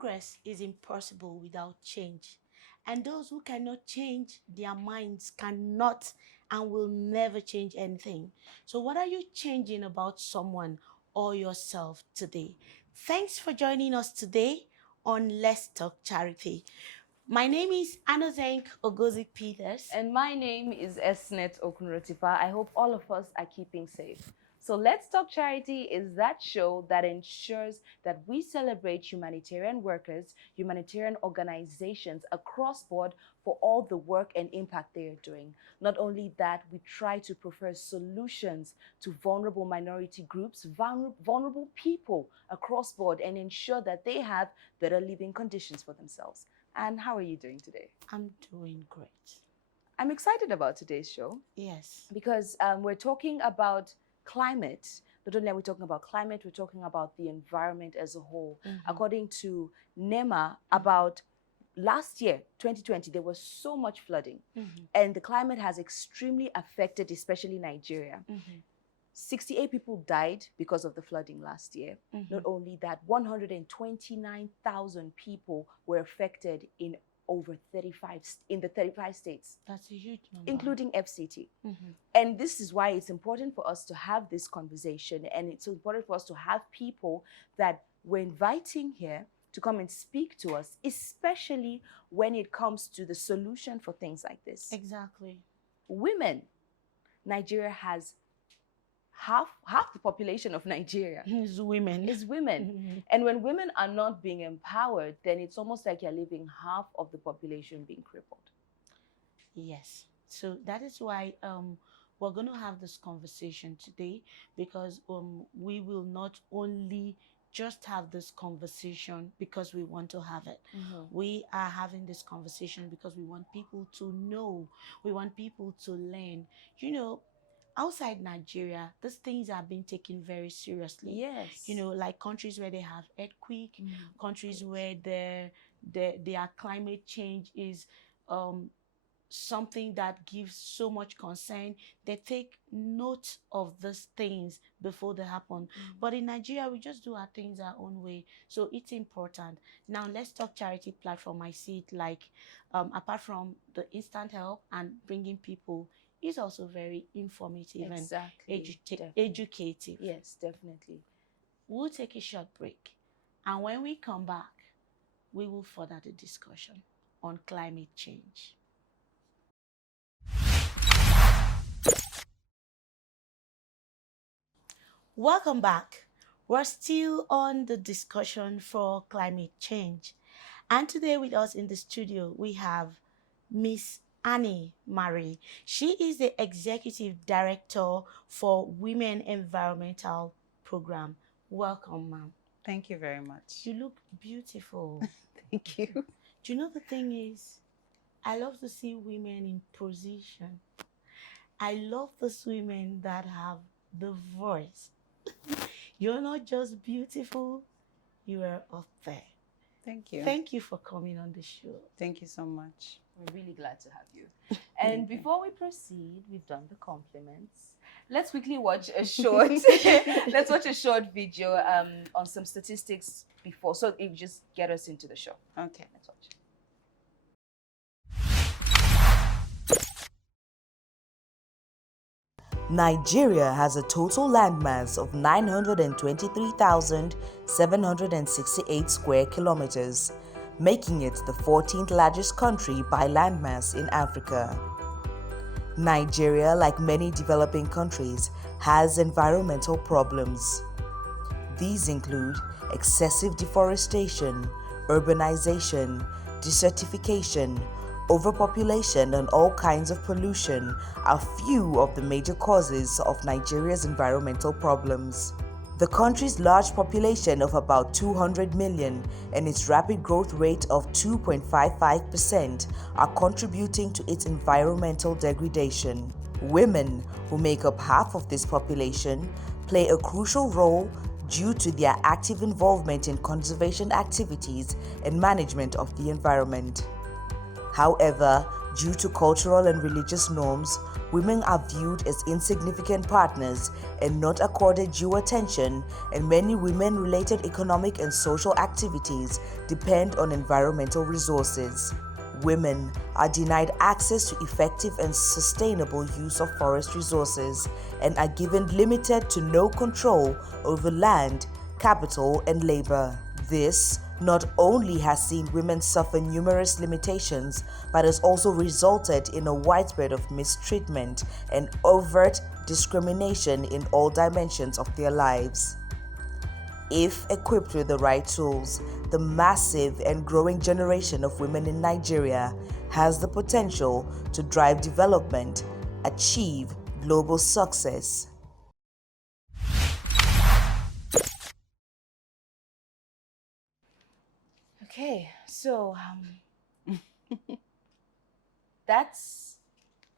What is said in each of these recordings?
Progress is impossible without change. And those who cannot change their minds cannot and will never change anything. So, what are you changing about someone or yourself today? Thanks for joining us today on Let's Talk Charity. My name is Anozenk Ogozi Peters. And my name is Esnet Okunrotifa. I hope all of us are keeping safe. So Let's Talk Charity is that show that ensures that we celebrate humanitarian workers, humanitarian organizations across board for all the work and impact they are doing. Not only that, we try to prefer solutions to vulnerable minority groups, vulnerable people across board, and ensure that they have better living conditions for themselves. And how are you doing today? I'm doing great. I'm excited about today's show. Yes. Because we're talking about climate. Not only are we talking about climate, we're talking about the environment as a whole. According to NEMA, about last year, 2020, there was so much flooding. And the climate has extremely affected, especially Nigeria. 68 people died because of the flooding last year. Not only that, 129,000 people were affected in over 35 states. That's a huge number. Including FCT. And this is why it's important for us to have this conversation, and it's important for us to have people that we're inviting here to come and speak to us, especially when it comes to the solution for things like this. Exactly. Women. Nigeria has half the population of Nigeria is women. And when women are not being empowered, then it's almost like you're leaving half of the population being crippled. Yes. So that is why we're going to have this conversation today, because we will not only just have this conversation because we want to have it. We are having this conversation because we want people to know, we want people to learn. You know, outside Nigeria, these things are being taken very seriously. Yes. You know, like countries where they have earthquake, countries where their climate change is something that gives so much concern. They take note of these things before they happen. But in Nigeria, we just do our things our own way. So it's important. Now, Let's Talk Charity platform, I see it like, apart from the instant help and bringing people, is also very informative and educative. Yes, definitely. We'll take a short break. And when we come back, we will further the discussion on climate change. Welcome back. We're still on the discussion for climate change. And today with us in the studio, we have Miss Annie Marie. She is the Executive Director for Women Environmental Program. Welcome, ma'am. Thank you very much. You look beautiful. Thank you. Do you know the thing is, I love to see women in position. I love those women that have the voice. You're not just beautiful, you are up there. Thank you. Thank you for coming on the show. Thank you so much. We're really glad to have you. And before we proceed, we've done the compliments. Let's quickly watch a short, let's watch a short video on some statistics before, so it just get us into the show. Okay. Let's watch. Nigeria has a total landmass of 923,768 square kilometers, making it the 14th largest country by landmass in Africa. Nigeria, like many developing countries, has environmental problems. These include excessive deforestation, urbanization, desertification, overpopulation, and all kinds of pollution are few of the major causes of Nigeria's environmental problems. The country's large population of about 200 million and its rapid growth rate of 2.55% are contributing to its environmental degradation. Women, who make up half of this population, play a crucial role due to their active involvement in conservation activities and management of the environment. However, Due to cultural and religious norms, women are viewed as insignificant partners and not accorded due attention, and many women-related economic and social activities depend on environmental resources. Women are denied access to effective and sustainable use of forest resources and are given limited to no control over land, capital, and labor. This not only has seen women suffer numerous limitations, but has also resulted in a widespread of mistreatment and overt discrimination in all dimensions of their lives. If equipped with the right tools, the massive and growing generation of women in Nigeria has the potential to drive development, achieve global success. Okay, so that's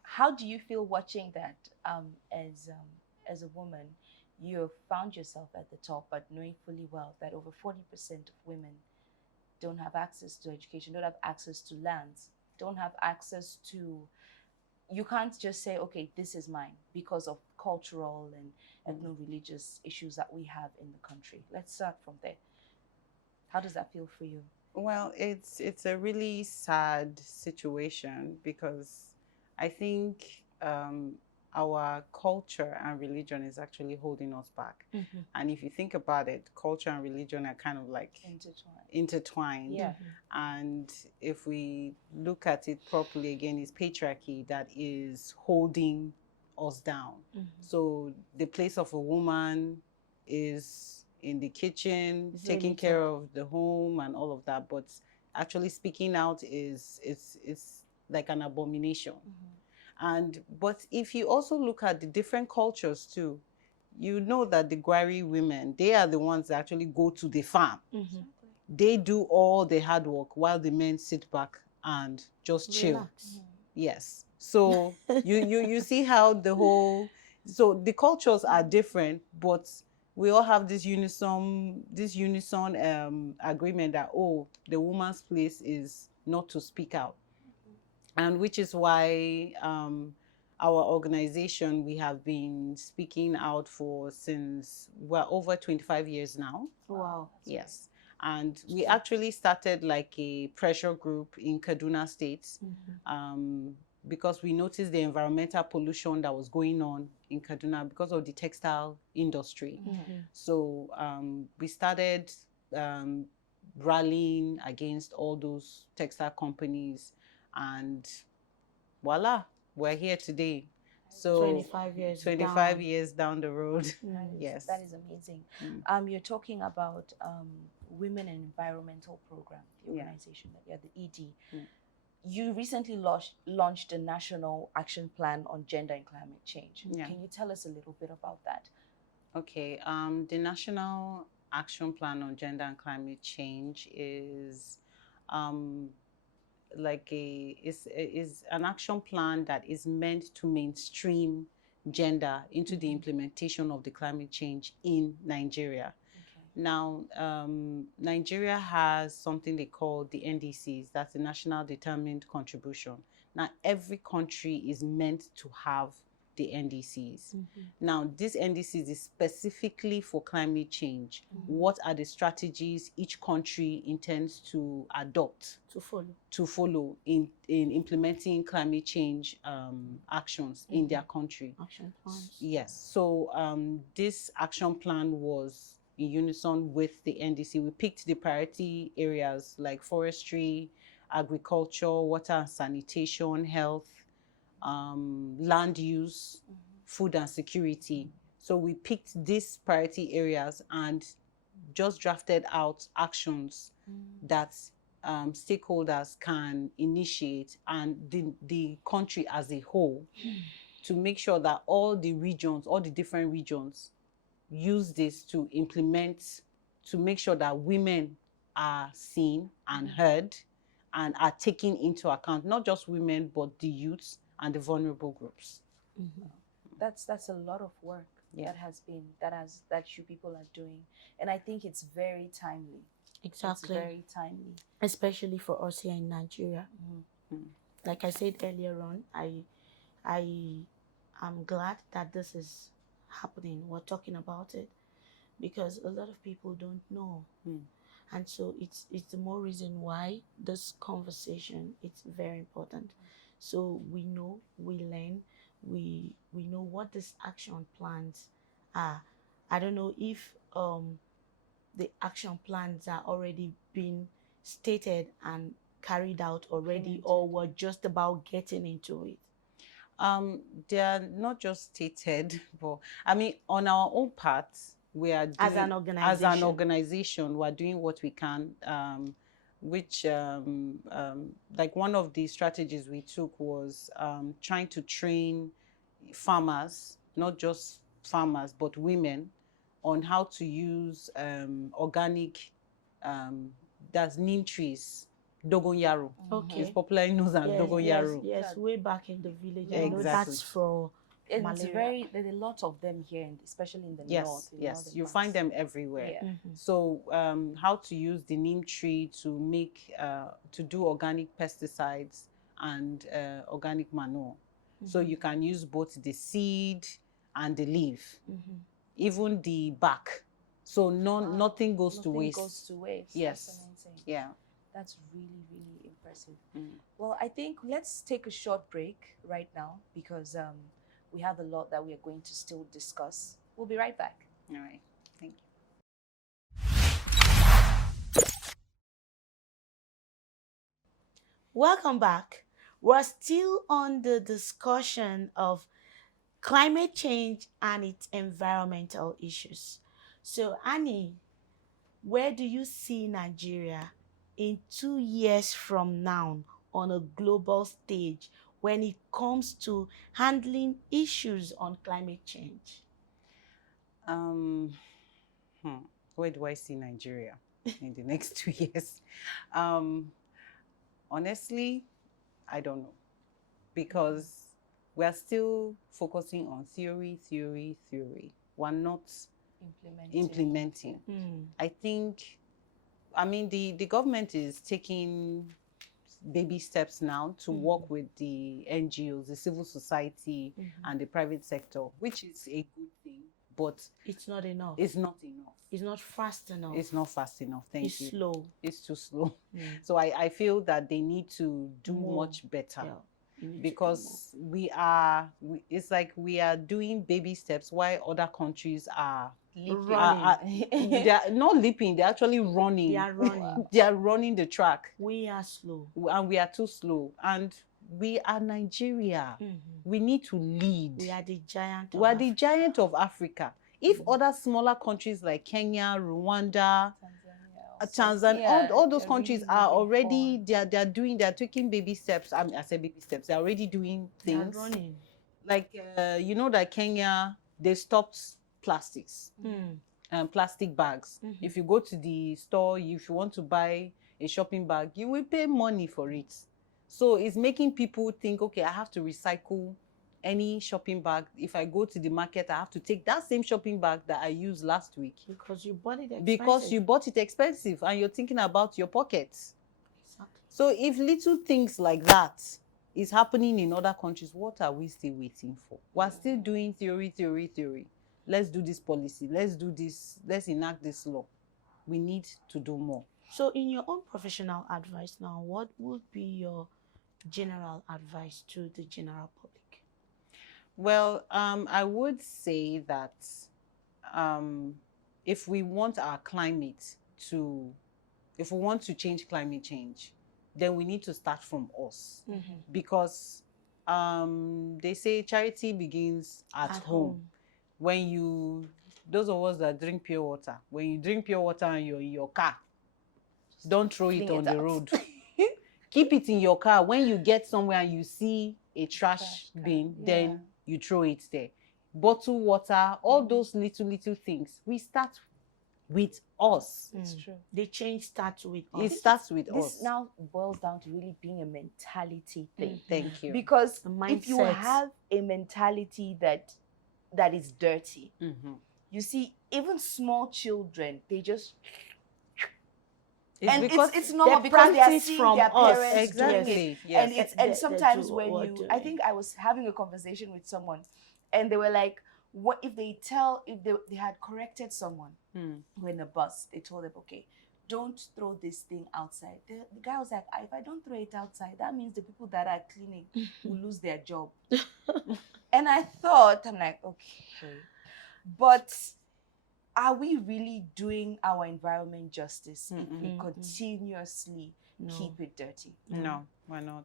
how do you feel watching that as a woman? You have found yourself at the top, but knowing fully well that over 40% of women don't have access to education, don't have access to lands, don't have access to. You can't just say, okay, this is mine because of cultural and ethno-religious issues that we have in the country. Let's start from there. How does that feel for you? Well, it's a really sad situation because I think our culture and religion is actually holding us back. And if you think about it, culture and religion are kind of like intertwined. Yeah. And if we look at it properly, again, it's patriarchy that is holding us down. So the place of a woman is in the kitchen, It's taking really care of the home and all of that, but actually speaking out is it's like an abomination. But if you also look at the different cultures too, you know that the Gwari women, they are the ones that actually go to the farm. They do all the hard work while the men sit back and just chill. Relax. Yes. So you see how so the cultures are different, but we all have this unison agreement that, oh, the woman's place is not to speak out. And which is why our organization, we have been speaking out since we're over 25 years now. Wow. Yes. And we actually started like a pressure group in Kaduna State because we noticed the environmental pollution that was going on in Kaduna because of the textile industry. So we started rallying against all those textile companies, and voila, we're here today. So 25 years 25 down. years down the road. Yes. That is amazing. You're talking about Women and Environmental Program, the organization that you're the ED. You recently launched a national action plan on gender and climate change. Can you tell us a little bit about that? Okay. The National Action Plan on Gender and Climate Change is is an action plan that is meant to mainstream gender into the implementation of the climate change in Nigeria. Now, Nigeria has something they call the NDCs, that's the National Determined Contribution. Now, every country is meant to have the NDCs. Now, this NDCs is specifically for climate change. What are the strategies each country intends to adopt to follow in implementing climate change actions in their country? Action plans. Yes. So this action plan was in unison with the NDC. We picked the priority areas like forestry, agriculture, water and sanitation, health, land use, food and security. So we picked these priority areas and just drafted out actions that stakeholders can initiate, and the country as a whole to make sure that all the different regions use this to implement, to make sure that women are seen and heard and are taken into account, not just women, but the youths and the vulnerable groups. That's a lot of work that you people are doing, and I think it's very timely. Exactly. It's very timely, especially for us here in Nigeria. like I said earlier on, I am glad that this is happening. We're talking about it because a lot of people don't know. And so it's the more reason why this conversation it's very important. So we know, we learn, we know what these action plans are. I don't know if the action plans are already been stated and carried out already, or we're just about getting into it. They are not just stated, but I mean, on our own part, we are doing, As an organization, we're doing what we can. Which, like one of the strategies we took was trying to train farmers, not just farmers, but women, on how to use organic, that's neem trees, dogon Okay. It's popularly known as dogon yes, yes. Way back in the village, I know Exactly. that's for It's malaria. there's a lot of them here, especially in the Yes, north. yes, northern you parts. find them everywhere. Yeah. So how to use the neem tree to make to do organic pesticides and organic manure. So you can use both the seed and the leaf, even the bark. So nothing goes to waste. Nothing goes to waste. Yes. That's amazing. Yeah. That's really, really impressive. Well, I think let's take a short break right now because we have a lot that we are going to still discuss. We'll be right back. All right. Thank you. Welcome back. We're still on the discussion of climate change and its environmental issues. So, Annie, where do you see Nigeria in 2 years from now on a global stage when it comes to handling issues on climate change? Where do I see Nigeria in the next 2 years? Honestly, I don't know, because we're still focusing on theory. We're not implementing. I think, I mean, the government is taking baby steps now to work with the NGOs, the civil society, and the private sector, which is a good thing, but it's not enough. It's not enough. It's not fast enough. It's not fast enough. Thank you. It's slow. It's too slow. So I feel that they need to do More. much better. Yeah, you need to do Because it's like we are doing baby steps while other countries are running. they are not leaping, they're actually running. They are running. They are running the track. We are slow. And we are too slow. And we are Nigeria. We need to lead. We are the giant. We are the giant of Africa. If other smaller countries like Kenya, Rwanda, Tanzania, all those countries really are moving already they're taking baby steps. I said baby steps. They're already doing They are things. running. Like you know that Kenya, they stopped plastics, plastic bags. If you go to the store, if you want to buy a shopping bag, you will pay money for it. So it's making people think, okay, I have to recycle any shopping bag. If I go to the market, I have to take that same shopping bag that I used last week. Because you bought it expensive. Because you bought it expensive and you're thinking about your pockets. Exactly. So if little things like that is happening in other countries, what are we still waiting for? We're still doing theory. Let's do this policy. Let's do this. Let's enact this law. We need to do more. So in your own professional advice now, what would be your general advice to the general public? Well, I would say that if we want our climate if we want to change climate change, then we need to start from us. Because they say charity begins at home. When those of us that drink pure water, when you drink pure water and you're in your car, don't throw it on the road. Keep it in your car. When you get somewhere and you see a trash bin, then you throw it there. Bottle water, all those little things. We start with us. It's true. The change starts with us. It starts with This us. now boils down to really being a mentality thing. Thank you. Because A if you mindset. have a mentality that is dirty, you see, even small children, they just And because it's normal they because they are practice seeing from their us. parents doing exactly, it. yes. And it's They- and they sometimes do when what you, we're I doing. think I was having a conversation with someone, and they were like, what if they had corrected someone who were in a bus, they told them, okay, don't throw this thing outside. The guy was like, if I don't throw it outside, that means the people that are cleaning will lose their job. And I thought, I'm like, okay, but are we really doing our environment justice if we continuously keep it dirty? No, we're not.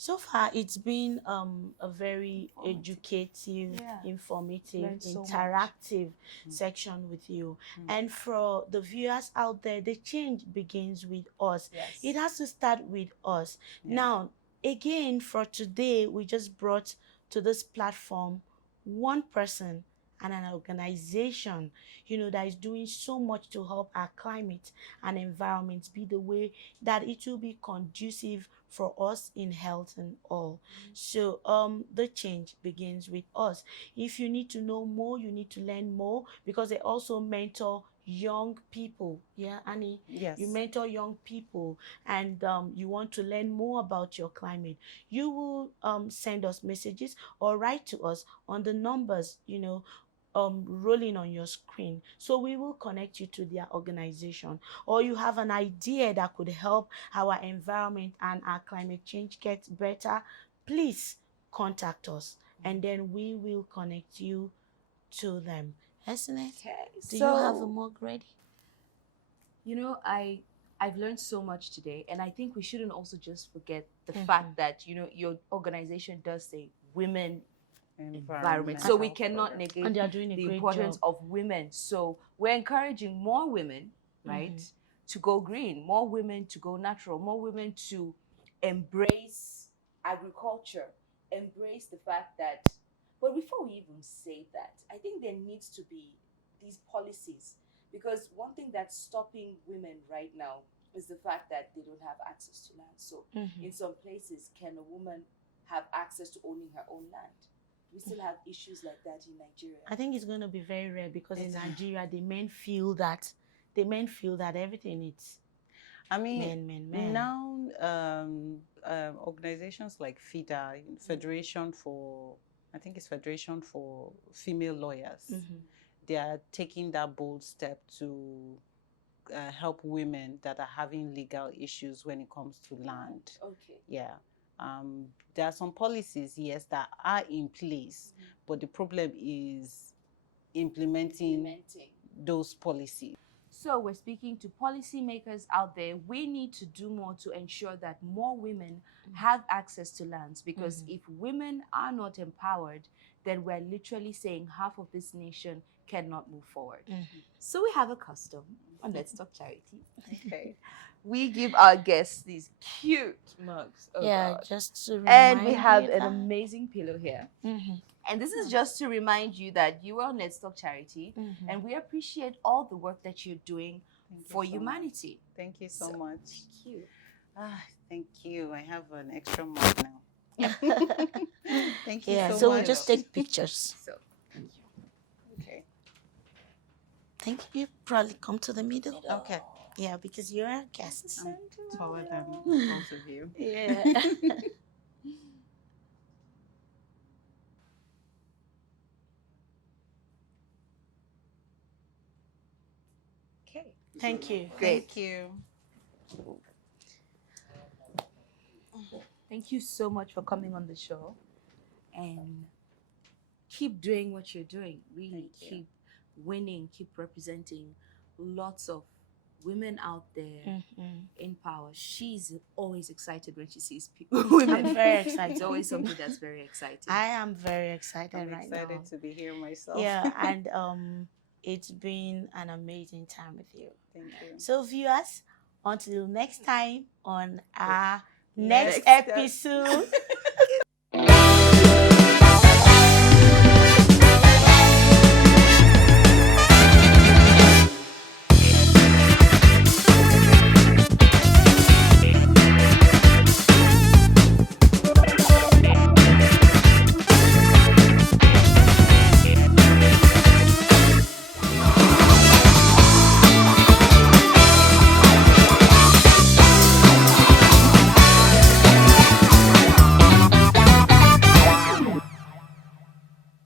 So far, it's been a very educative, Yeah. informative, Learned so much. interactive section with you. And for the viewers out there, the change begins with us. Yes. It has to start with us. Now, again, for today, we just brought to this platform one person and an organization, that is doing so much to help our climate and environment be the way that it will be conducive for us in health and all. So the change begins with us. If you need to know more, you need to learn more, because they also mentor young people. Yeah, Annie? Yes. You mentor young people, and you want to learn more about your climate. You will send us messages or write to us on the numbers, rolling on your screen. So we will connect you to their organization. Or you have an idea that could help our environment and our climate change get better, please contact us, and then we will connect you to them. Isn't it? Okay. Do you have a mug ready? I've learned so much today, and I think we shouldn't also just forget the fact that your organization does say women environment, so we cannot negate And they are doing a the great importance job. of women. So we're encouraging more women, right, to go green, more women to go natural, more women to embrace agriculture, embrace the fact that. But before we even say that, I think there needs to be these policies, because one thing that's stopping women right now is the fact that they don't have access to land. So in some places, can a woman have access to owning her own land? We still have issues like that in Nigeria. I think it's going to be very rare, because in Nigeria, the men feel that everything is men. Now, organizations like FIDA, Federation for Female Lawyers, they are taking that bold step to help women that are having legal issues when it comes to land. Okay. Yeah. There are some policies, yes, that are in place, but the problem is implementing those policies. So we're speaking to policymakers out there. We need to do more to ensure that more women have access to lands, because if women are not empowered, then we're literally saying half of this nation cannot move forward. So we have a custom on Let's Talk Charity. Okay. We give our guests these cute mugs. Oh God. Just to remind And we have you an that- amazing pillow here. And this is just to remind you that you are on Let's Talk Charity, and we appreciate all the work that you're doing for humanity. Thank you so much. Thank you. Thank you. I have an extra mug now. Thank you so so much. we'll just take pictures. So, thank you. Okay. Thank you. Probably come to the middle. Okay. Yeah, because you're a guest. Taller than both of you. Yeah. Okay. Thank you. Great. Thank you. Thank you so much for coming on the show, and keep doing what you're doing. Really, Thank you. keep winning, keep representing lots of women out there in power. She's always excited when she sees people. Women. I'm very excited. It's always something that's very exciting. I am very excited I'm right excited now. to be here myself. Yeah, and it's been an amazing time with you. Thank you. So viewers, until next time on our next Next episode